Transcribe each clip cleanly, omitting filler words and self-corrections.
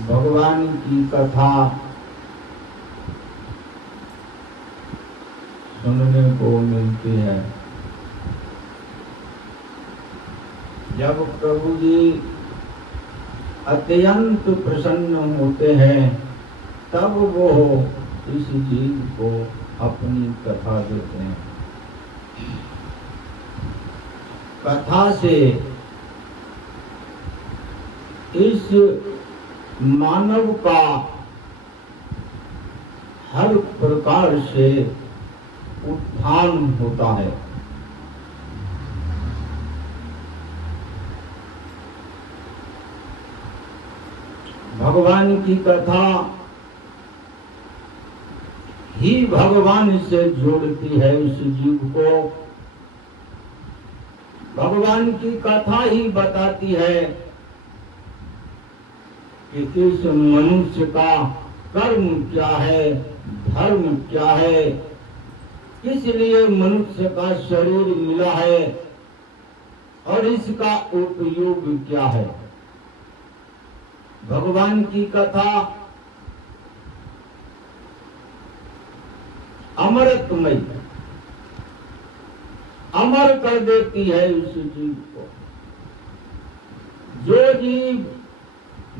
भगवान की कथा सुनने को मिलती है। जब प्रभु जी अत्यंत प्रसन्न होते हैं तब वो इस जीव को अपनी कथा देते हैं। कथा से इस मानव का हर प्रकार से उत्थान होता है। भगवान की कथा ही भगवान से जोड़ती है इस जीव को। भगवान की कथा ही बताती है कि इस मनुष्य का कर्म क्या है, धर्म क्या है, किस लिए मनुष्य का शरीर मिला है और इसका उपयोग क्या है। भगवान की कथा अमृतमय, अमर कर देती है उस जीव को। जो जीव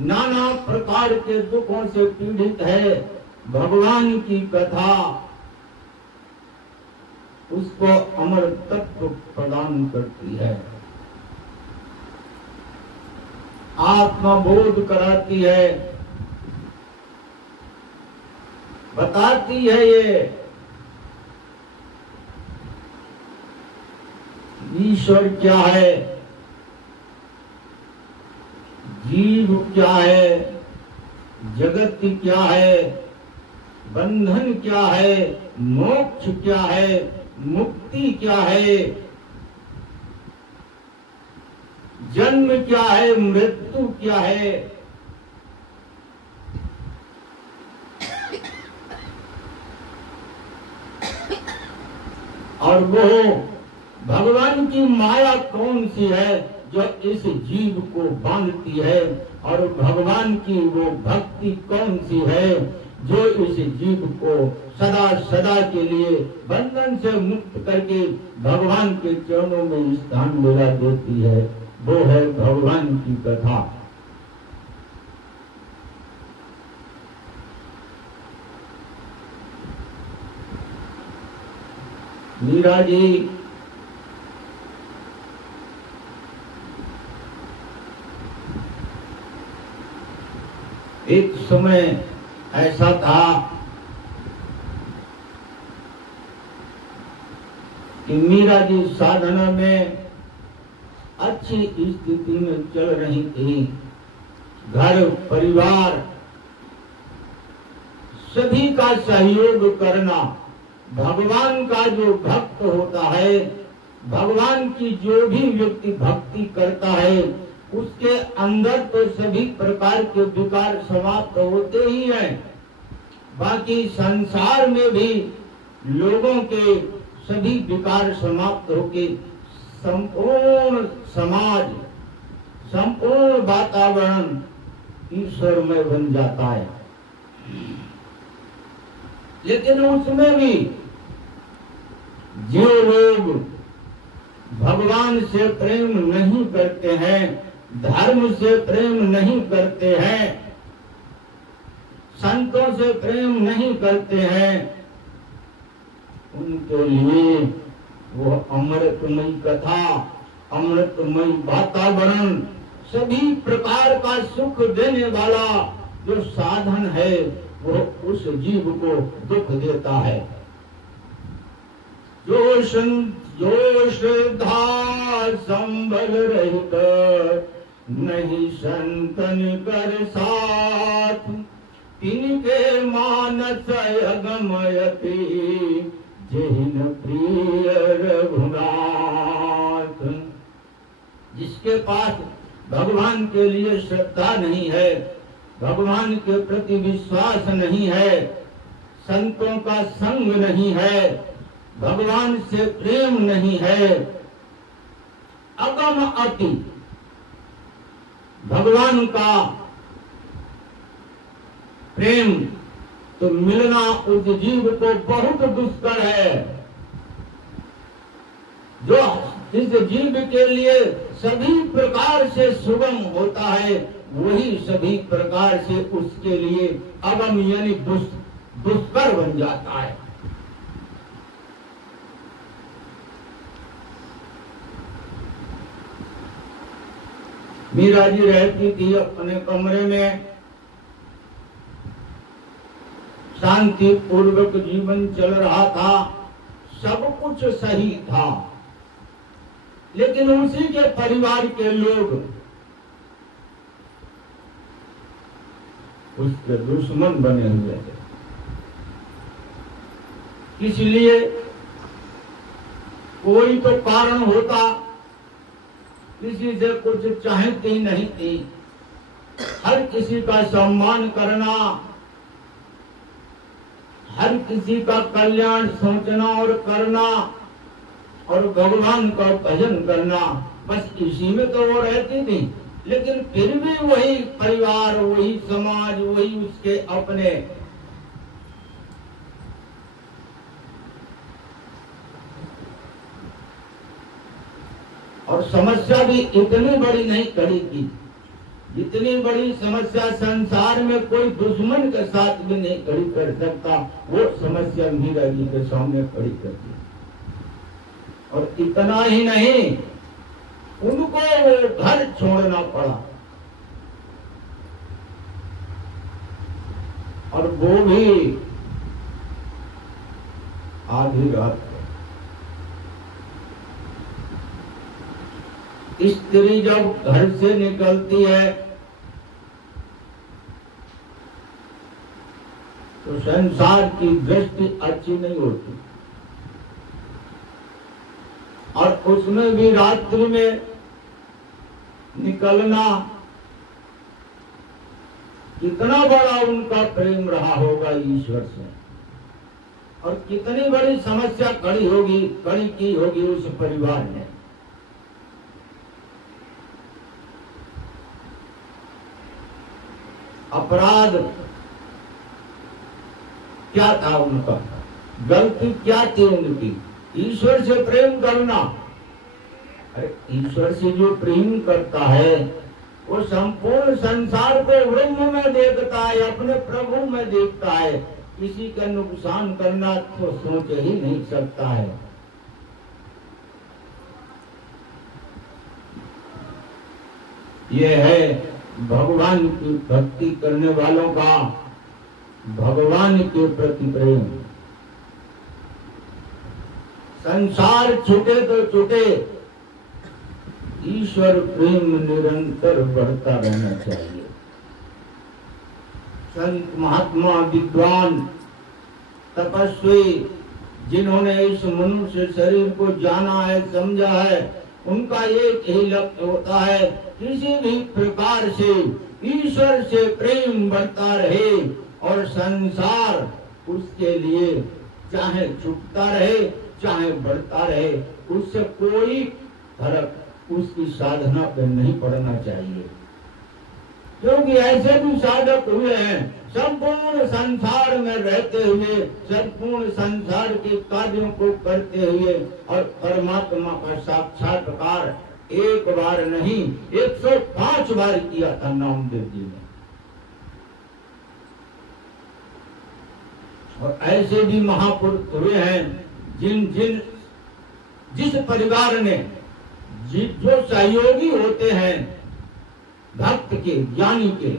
नाना प्रकार के दुखों से पीड़ित है, भगवान की कथा उसको अमर तत्व प्रदान करती है, आत्मबोध कराती है, बताती है ये ईश्वर क्या है, जीव क्या है, जगत क्या है, बंधन क्या है, मोक्ष क्या है, मुक्ति क्या है, जन्म क्या है, मृत्यु क्या है। और वो भगवान की माया कौन सी है जो इस जीव को बांधती है, और भगवान की वो भक्ति कौन सी है जो इस जीव को सदा सदा के लिए बंधन से मुक्त करके भगवान के चरणों में स्थान मिला देती है। वो है भगवान की कथा। मीरा जी एक समय ऐसा था कि मीरा जी साधना में अच्छी स्थिति में चल रही थी। घर परिवार सभी का सहयोग करना, भगवान का जो भक्त होता है, भगवान की जो भी व्यक्ति भक्ति करता है उसके अंदर तो सभी प्रकार के विकार समाप्त होते ही हैं। बाकी संसार में भी लोगों के सभी विकार समाप्त होके संपूर्ण समाज, संपूर्ण वातावरण ईश्वरमय बन जाता है। लेकिन उसमें भी जो लोग भगवान से प्रेम नहीं करते हैं, धर्म से प्रेम नहीं करते हैं, संतों से प्रेम नहीं करते हैं, उनके लिए वो अमृतमयी कथा, अमृतमयी वातावरण, सभी प्रकार का सुख देने वाला जो साधन है वो उस जीव को दुख देता है। जो श्रद्धा संबल रहित नहीं संतन कर साथ, तिनके मानस अगमयति जिन प्रिय रघुनाथ। जिसके पास भगवान के लिए श्रद्धा नहीं है, भगवान के प्रति विश्वास नहीं है, संतों का संग नहीं है, भगवान से प्रेम नहीं है, अगम अति भगवान का प्रेम, तो मिलना उस जीव को बहुत दुष्कर है। जो जिस जीव के लिए सभी प्रकार से सुगम होता है, वही सभी प्रकार से उसके लिए अगम यानी दुष्कर बन जाता है। मीरा जी रहती थी अपने कमरे में, शांति पूर्वक जीवन चल रहा था, सब कुछ सही था, लेकिन उसी के परिवार के लोग उसके दुश्मन बने हुए थे। इसलिए कोई तो कारण होता, किसी से कुछ चाहती नहीं थी, हर किसी का सम्मान करना, हर किसी का कल्याण सोचना और करना, और भगवान का भजन करना, बस इसी में तो वो रहती थी। लेकिन फिर भी वही परिवार, वही समाज, वही उसके अपने, और समस्या भी इतनी बड़ी नहीं खड़ी की। जितनी बड़ी समस्या संसार में कोई दुश्मन के साथ भी नहीं खड़ी कर सकता, वो समस्या मीरा जी के सामने खड़ी कर दी। और इतना ही नहीं, उनको वो घर छोड़ना पड़ा, और वो भी आधी रात को। स्त्री जब घर से निकलती है तो संसार की दृष्टि अच्छी नहीं होती, और उसमें भी रात्रि में निकलना, कितना बड़ा उनका प्रेम रहा होगा ईश्वर से, और कितनी बड़ी समस्या खड़ी की होगी उस परिवार ने। अपराध क्या था उनका, गलती क्या थी उनकी? ईश्वर से प्रेम करना। अरे ईश्वर से जो प्रेम करता है वो संपूर्ण संसार को ब्रह्म में देखता है, अपने प्रभु में देखता है। किसी का नुकसान करना तो सोच ही नहीं सकता है। ये है भगवान की भक्ति करने वालों का भगवान के प्रति प्रेम। संसार छूटे तो छूटे, ईश्वर प्रेम निरंतर बढ़ता रहना चाहिए। संत महात्मा विद्वान तपस्वी जिन्होंने इस मनुष्य शरीर को जाना है, समझा है, उनका एक ही लक्ष्य होता है, किसी भी प्रकार से ईश्वर से प्रेम बढ़ता रहे और संसार उसके लिए चाहे छूटता रहे चाहे बढ़ता रहे, उससे कोई फर्क उसकी साधना पे नहीं पड़ना चाहिए। क्योंकि ऐसे भी साधक हुए हैं, संपूर्ण संसार में रहते हुए, संपूर्ण संसार के कार्यों को करते हुए, और परमात्मा का साक्षात्कार एक बार नहीं 105 बार किया था नामदेव जी ने। और ऐसे भी महापुरुष हुए हैं जिस परिवार ने जो सहयोगी होते हैं भक्त के, ज्ञानी के,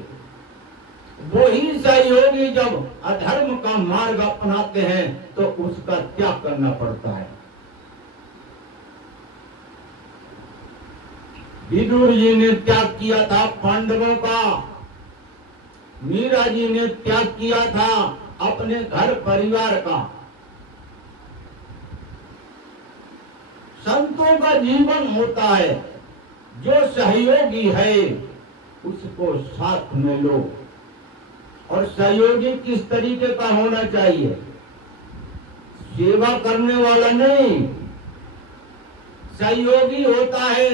वो ही सहयोगी जब अधर्म का मार्ग अपनाते हैं तो उसका त्याग करना पड़ता है। विदुर जी ने त्याग किया था पांडवों का, मीरा जी ने त्याग किया था अपने घर परिवार का। संतों का जीवन होता है, जो सहयोगी है उसको साथ में लो। और सहयोगी किस तरीके का होना चाहिए? सेवा करने वाला नहीं। सहयोगी होता है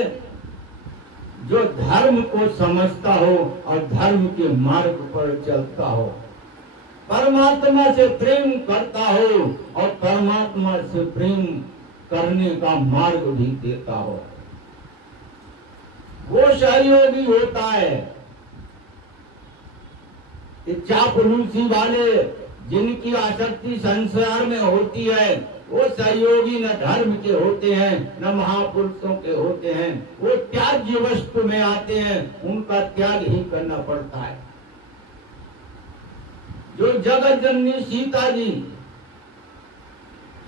जो धर्म को समझता हो और धर्म के मार्ग पर चलता हो। परमात्मा से प्रेम करता हो और परमात्मा से प्रेम करने का मार्ग भी देता हो, वो सहयोगी होता है। चापलूसी वाले जिनकी आसक्ति संसार में होती है, वो सहयोगी न धर्म के होते हैं न महापुरुषों के होते हैं, वो त्याज्य वस्तु में आते हैं, उनका त्याग ही करना पड़ता है। जो जगत जननी सीता जी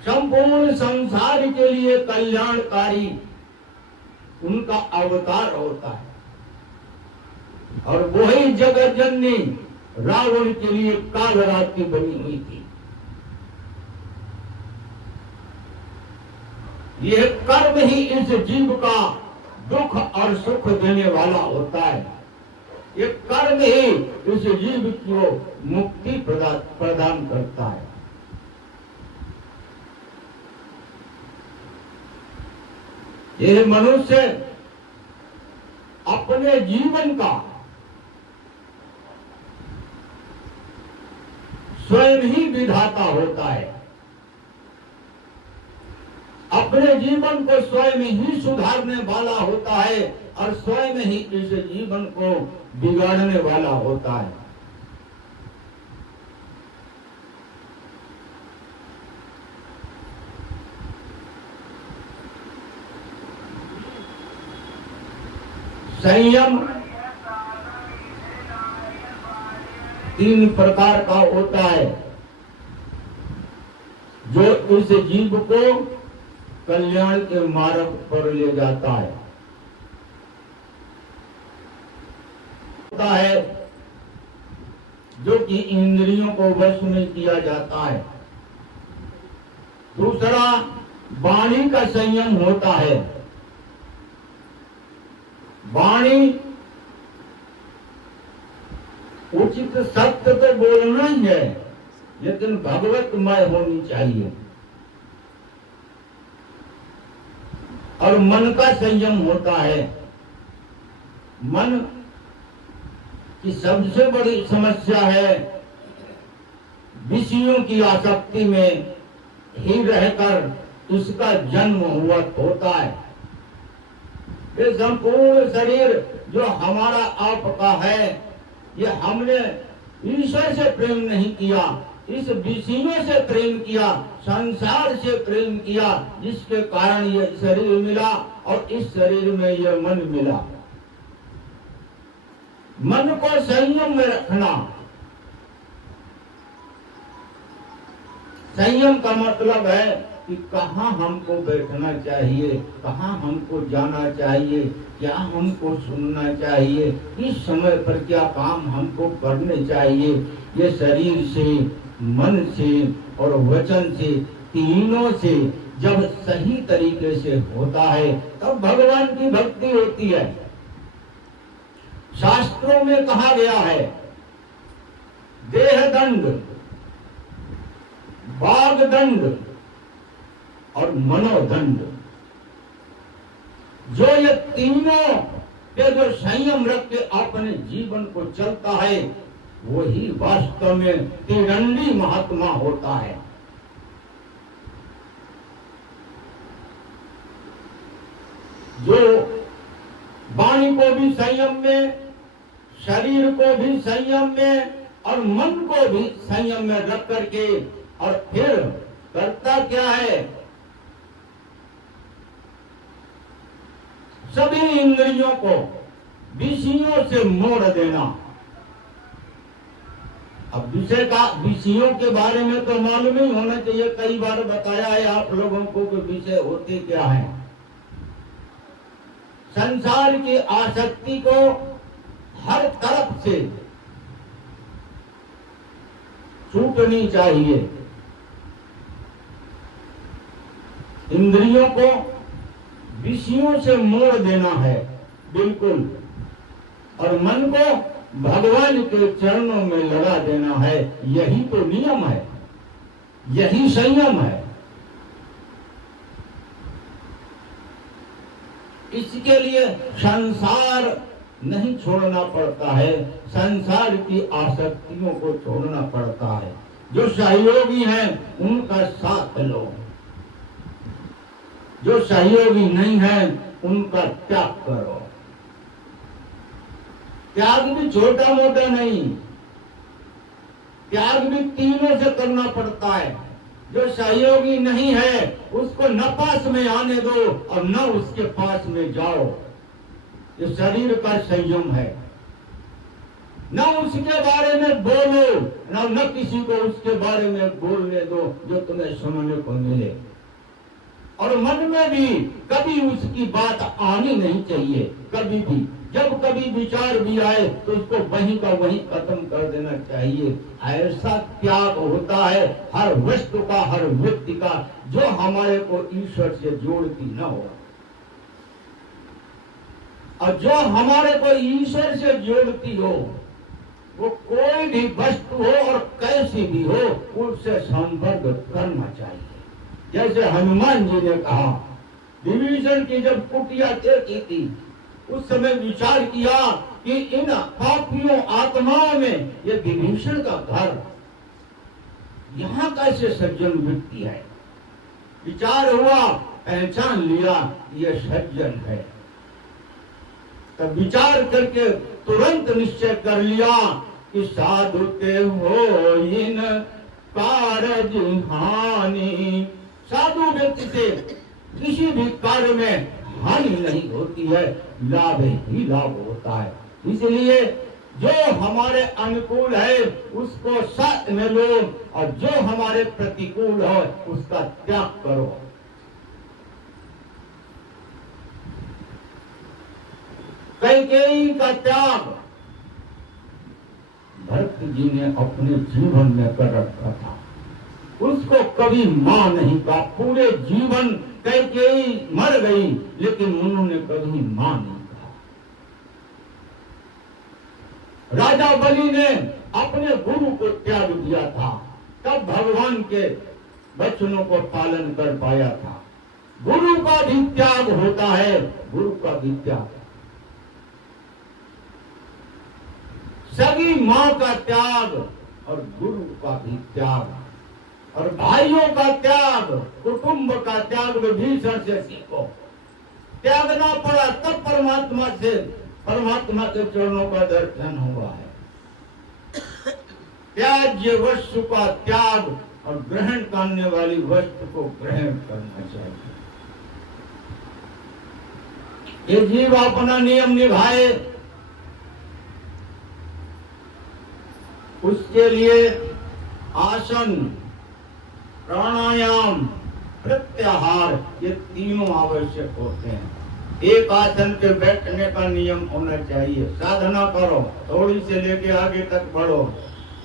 संपूर्ण संसार के लिए कल्याणकारी उनका अवतार होता है, और वही जगत जननी रावण के लिए कालरात्रि बनी हुई थी। यह कर्म ही इस जीव का दुख और सुख देने वाला होता है। ये कर्म ही इस जीव को मुक्ति प्रदान करता है। यह मनुष्य अपने जीवन का स्वयं ही विधाता होता है, अपने जीवन को स्वयं ही सुधारने वाला होता है और स्वयं ही इस जीवन को बिगाड़ने वाला होता है। संयम 3 प्रकार का होता है जो इस जीव को कल्याण के मार्ग पर ले जाता है। होता है जो कि इंद्रियों को वश में किया जाता है। दूसरा वाणी का संयम होता है। वाणी उचित सत्य तो बोलना ही है, लेकिन भगवतमय होनी चाहिए। और मन का संयम होता है। मन की सबसे बड़ी समस्या है विषयों की आसक्ति में ही रहकर इसका जन्म होता है। ये संपूर्ण शरीर जो हमारा आपका है, ये हमने ईश्वर से प्रेम नहीं किया, इस विषयों से प्रेम किया, संसार से प्रेम किया, जिसके कारण ये शरीर मिला और इस शरीर में ये मन मिला। मन को संयम में रखना। संयम का मतलब है कि कहाँ हमको बैठना चाहिए, कहाँ हमको जाना चाहिए, क्या हमको सुनना चाहिए, किस समय पर क्या काम हमको करने चाहिए। ये शरीर से, मन से और वचन से, तीनों से जब सही तरीके से होता है तब भगवान की भक्ति होती है। शास्त्रों में कहा गया है देह दंड, वाग दंड और मनोदंड। जो ये तीनों के जो संयम रख के अपने जीवन को चलता है, वही वास्तव में तिरंडी महात्मा होता है। जो वाणी को भी संयम में, शरीर को भी संयम में और मन को भी संयम में रख करके और फिर करता क्या है, सभी इंद्रियों को विषयों से मोड़ देना। अब विषयों के बारे में तो मालूम ही होना चाहिए, कई बार बताया है आप लोगों को कि विषय होते क्या हैं। संसार की आसक्ति को हर तरफ से छूटनी चाहिए। इंद्रियों को विषयों से मोड़ देना है बिल्कुल, और मन को भगवान के चरणों में लगा देना है। यही तो नियम है, यही संयम है। इसके लिए संसार नहीं छोड़ना पड़ता है, संसार की आसक्तियों को छोड़ना पड़ता है। जो सहयोगी हैं उनका साथ लो, जो सहयोगी नहीं है उनका त्याग करो। त्याग भी छोटा मोटा नहीं, त्याग भी तीनों से करना पड़ता है। जो सहयोगी नहीं है उसको न पास में आने दो और न उसके पास में जाओ। ये शरीर का संयम है। न उसके बारे में बोलो, न किसी को उसके बारे में बोलने दो जो तुम्हें सुनने को मिले। और मन में भी कभी उसकी बात आनी नहीं चाहिए, कभी भी। जब कभी विचार भी आए तो उसको वहीं का वहीं खत्म कर देना चाहिए। ऐसा त्याग होता है हर वस्तु का, हर व्यक्ति का, जो हमारे को ईश्वर से जोड़ती न हो। और जो हमारे को ईश्वर से जोड़ती हो, वो कोई भी वस्तु हो और कैसी भी हो, उससे संपर्क करना चाहिए। जैसे हनुमान जी ने कहा, विभीषण की जब कुटिया देखी थी, उस समय विचार किया कि इन पापियों आत्माओं में ये विभीषण का घर, यहाँ कैसे सज्जन व्यक्ति है। विचार हुआ, पहचान लिया, ये सज्जन है। तब विचार करके तुरंत निश्चय कर लिया कि साधु ते हो इन कारज हानि। साधु व्यक्ति से किसी भी कार्य में हानि नहीं होती है, लाभ ही लाभ होता है। इसलिए जो हमारे अनुकूल है उसको साथ में लो और जो हमारे प्रतिकूल हो उसका त्याग करो। कैकेयी का त्याग भरत जी ने अपने जीवन में कर रखा था। उसको कभी मां नहीं कहा। पूरे जीवन कैकेयी मर गई लेकिन उन्होंने कभी मां नहीं कहा। राजा बलि ने अपने गुरु को त्याग दिया था, तब भगवान के वचनों को पालन कर पाया था। गुरु का भी त्याग होता है, गुरु का भी त्याग, सगी मां का त्याग और गुरु का भी त्याग, और भाइयों का त्याग, कुटुंब का त्याग विभीषण से सीखो। त्यागना पड़ा तब परमात्मा के चरणों का दर्शन हुआ है। त्याज्य वस्तु का त्याग और ग्रहण करने वाली वस्तु को ग्रहण करना चाहिए। ये जीव अपना नियम निभाए, उसके लिए आसन, प्राणायाम, प्रत्याहार, ये तीनों आवश्यक होते हैं। एक आसन पे बैठने का नियम होना चाहिए। साधना करो, थोड़ी से लेके आगे तक बढ़ो।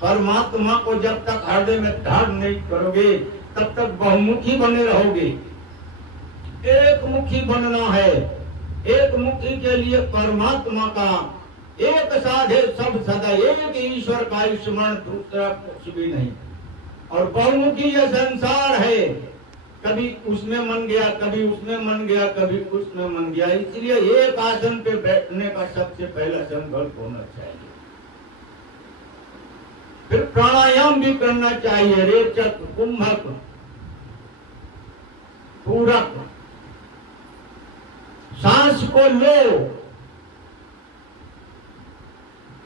परमात्मा को जब तक हृदय में धारण नहीं करोगे तब तक बहुमुखी बने रहोगे। एक मुखी बनना है। एक मुखी के लिए परमात्मा का एक साधे सब सदा, एक ईश्वर का स्मरण, दूसरा कुछ भी नहीं। और बहुमुखी ये संसार है, कभी उसमें मन गया, कभी उसमें मन गया, कभी उसमें मन गया। इसलिए एक आसन पे बैठने का सबसे पहला संकल्प होना चाहिए। फिर प्राणायाम भी करना चाहिए, रेचक, कुंभक, पूरक। सांस को लो,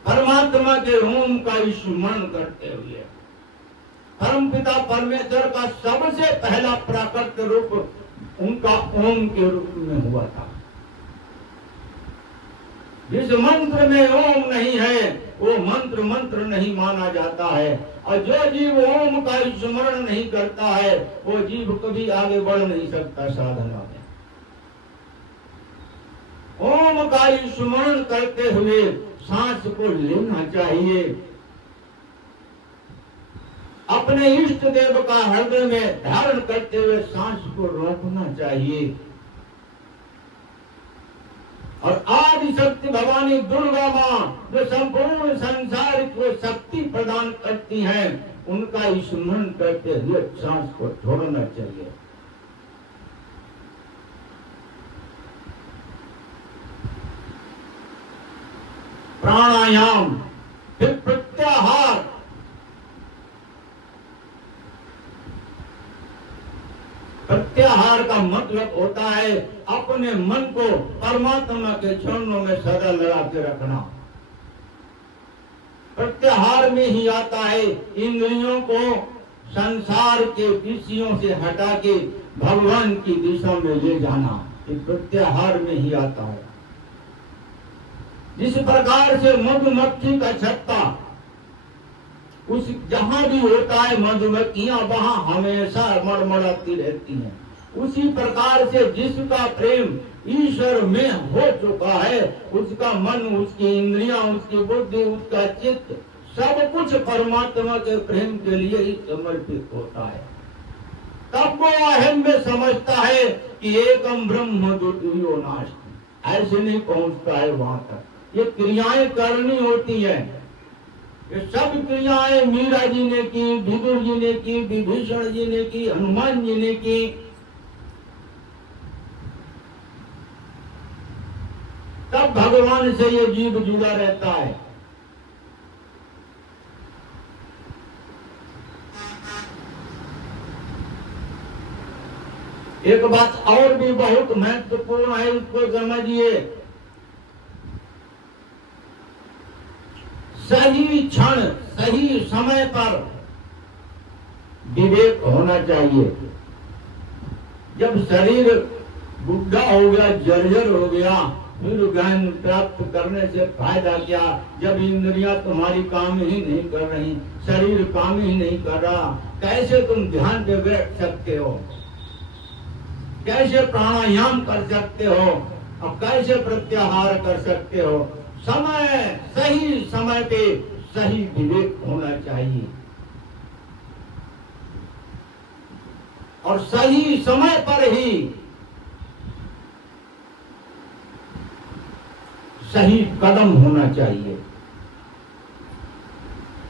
परमात्मा के ओम का स्मरण करते हुए। परमपिता परमेश्वर का सबसे पहला प्राकृत रूप उनका ओम के रूप में हुआ था। जिस मंत्र में ओम नहीं है वो मंत्र नहीं माना जाता है। और जो जीव ओम का स्मरण नहीं करता है वो जीव कभी आगे बढ़ नहीं सकता साधना में। ओम का स्मरण करते हुए सांस को लेना चाहिए। अपने इष्ट देव का हृदय में धारण करते हुए सांस को रोकना चाहिए। और आदि शक्ति भवानी दुर्गा मां जो संपूर्ण संसार को शक्ति प्रदान करती हैं, उनका स्मरण करते हुए सांस को छोड़ना चाहिए। प्राणायाम, फिर प्रत्याहार। प्रत्याहार का मतलब होता है अपने मन को परमात्मा के चरणों में सदा लगा के रखना। प्रत्याहार में ही आता है इंद्रियों को संसार के विषयों से हटा के भगवान की दिशा में ले जाना, ये प्रत्याहार में ही आता है। जिस प्रकार से मधुमक्खी का छत्ता उस जहां भी होता है मधुमक्खियां वहां हमेशा मड़मड़ाती रहती हैं, उसी प्रकार से जिसका प्रेम ईश्वर में हो चुका है उसका मन, उसकी इंद्रियां, उसकी बुद्धि, उसका चित्त सब कुछ परमात्मा के प्रेम के लिए ही समर्पित होता है। तब वो अहम में समझता है कि एकम ब्रह्म द्वितीयो नास्ति, ऐसे नहीं पहुंचता है वहां तक। ये क्रियाएं करनी होती है, ये सब क्रियाएं मीरा जी ने की, विदुर जी ने की, विभीषण जी ने की, हनुमान जी ने की। तब भगवान से ये जीव जुड़ा रहता है। एक बात और भी बहुत महत्वपूर्ण है, उसको समझिए। सही क्षण, सही समय पर विवेक होना चाहिए। जब शरीर बुढ़ा हो गया, जर्जर हो गया, फिर ज्ञान प्राप्त करने से फायदा क्या? जब इंद्रियां तुम्हारी काम ही नहीं कर रही, शरीर काम ही नहीं कर रहा, कैसे तुम ध्यान पे बैठ सकते हो? कैसे प्राणायाम कर सकते हो और कैसे प्रत्याहार कर सकते हो? समय, सही समय पे सही विवेक होना चाहिए और सही समय पर ही सही कदम होना चाहिए।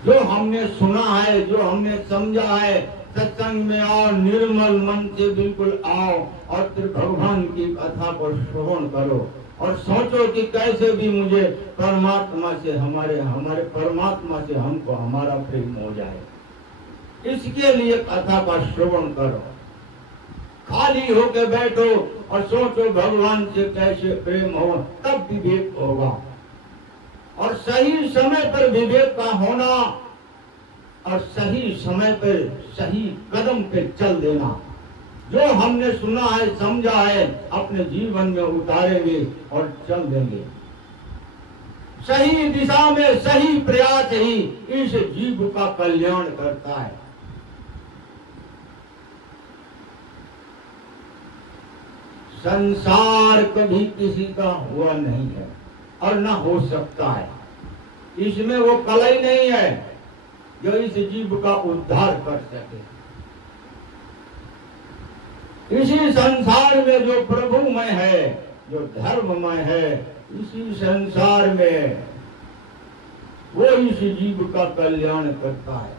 जो हमने सुना है, जो हमने समझा है, सत्संग में आओ, निर्मल मन से बिल्कुल आओ और फिर भगवान की कथा को श्रवण करो और सोचो कि कैसे भी मुझे परमात्मा से, हमारे परमात्मा से हमको हमारा प्रेम हो जाए। इसके लिए कथा का श्रवण करो, खाली होके बैठो और सोचो भगवान से कैसे प्रेम हो, तब विवेक होगा। और सही समय पर विवेक का होना और सही समय पर सही कदम पे चल देना। जो हमने सुना है, समझा है, अपने जीवन में उतारेंगे और चल देंगे। सही दिशा में सही प्रयास ही इस जीव का कल्याण करता है। संसार कभी किसी का हुआ नहीं है और न हो सकता है। इसमें वो कला ही नहीं है जो इस जीव का उद्धार कर सके। इसी संसार में जो प्रभुमय है, जो धर्ममय है, इसी संसार में वो इस जीव का कल्याण करता है।